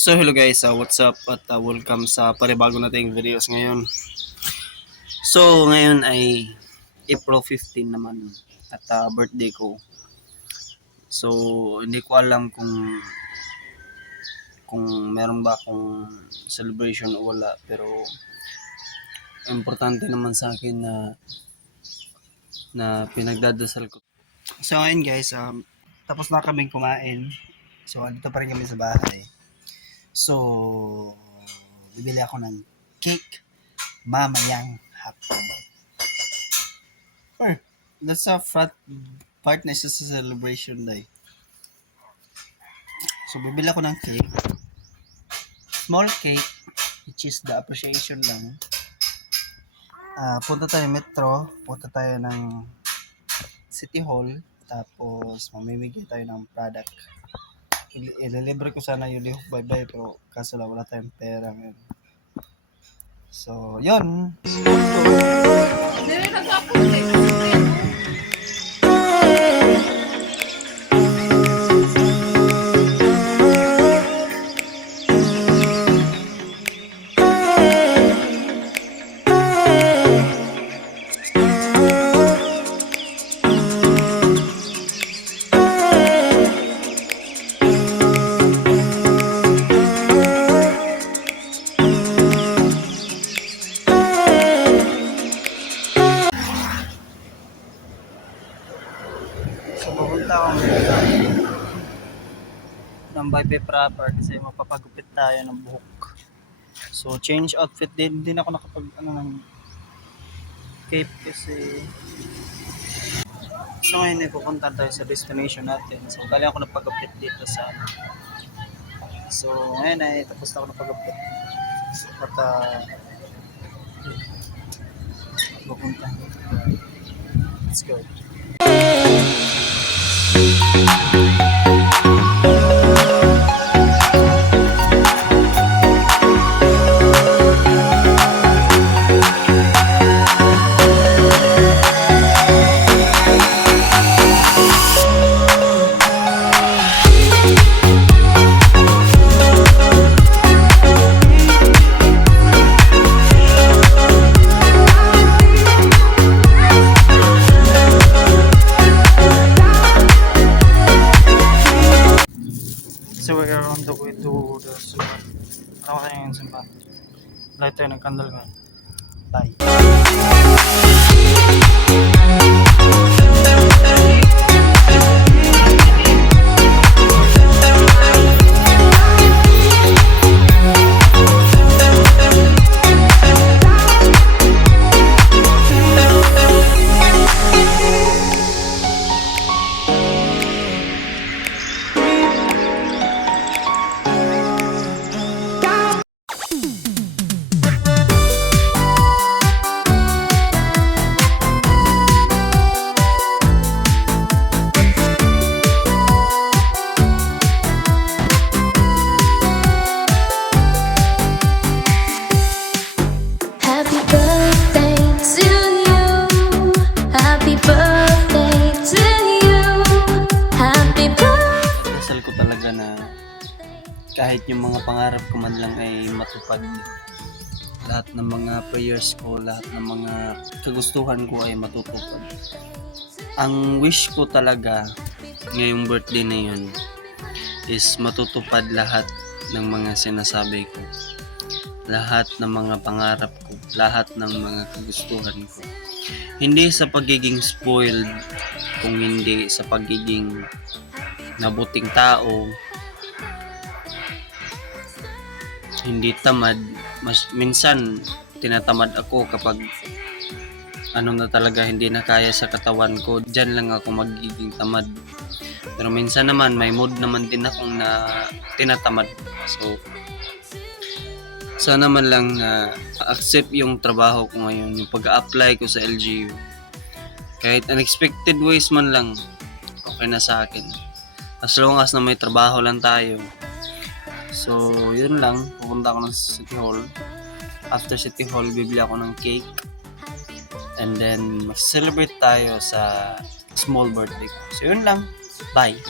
So hello guys, what's up at welcome sa panibago nating videos ngayon. So ngayon ay April 15 naman at birthday ko. So hindi ko alam kung meron ba akong celebration o wala, pero importante naman sa akin na pinagdadasal ko. So ngayon guys, tapos na kaming kumain. So andito pa rin kami sa bahay. So, bibili ako ng cake mamayang hapon. Or, that's a frat part na sa celebration day. So, bibili ako ng cake. Small cake, which is the appreciation lang. Punta tayo metro, punta tayo ng City Hall, tapos mamimigay tayo ng product. Ililibre ko sana yung Lihok Bye-Bye, pero kaso lang wala tayong pera ngayon. So, yun. So, pupunta ako ng Bye-Bye proper kasi mapapagupit tayo ng buhok. So, change outfit din. Hindi na ako nakapag ng cape kasi. So, ngayon ay pupunta tayo sa destination natin. So, galing ako nagpagupit dito sa So, ngayon ay tapos na ako nagpagupit. At pupunta. Let's go. So we are on the way to the simbahan. Ako tayo yung simbahan. Light tayo ng candle ngayon. Bye. Dasal ko talaga na kahit yung mga pangarap ko man lang ay matupad. Lahat ng mga prayers ko, lahat ng mga kagustuhan ko ay matutupad. Ang wish ko talaga ngayong birthday na yun is matutupad lahat ng mga sinasabi ko. Lahat ng mga pangarap ko, lahat ng mga kagustuhan ko. Hindi sa pagiging spoiled, kung hindi sa pagiging nabuting tao, hindi tamad. Minsan tinatamad ako kapag na talaga hindi na kaya sa katawan ko, dyan lang ako magiging tamad. Pero minsan naman may mood naman din akong na tinatamad. So sana man lang na accept yung trabaho ko ngayon, yung pag-a-apply ko sa LGU. Kahit unexpected ways man lang, okay na sa akin. As long as na may trabaho lang tayo. So, yun lang. Pupunta ako ng City Hall. After City Hall, bibili ako ng cake. And then, mag-celebrate tayo sa small birthday ko. So, yun lang. Bye!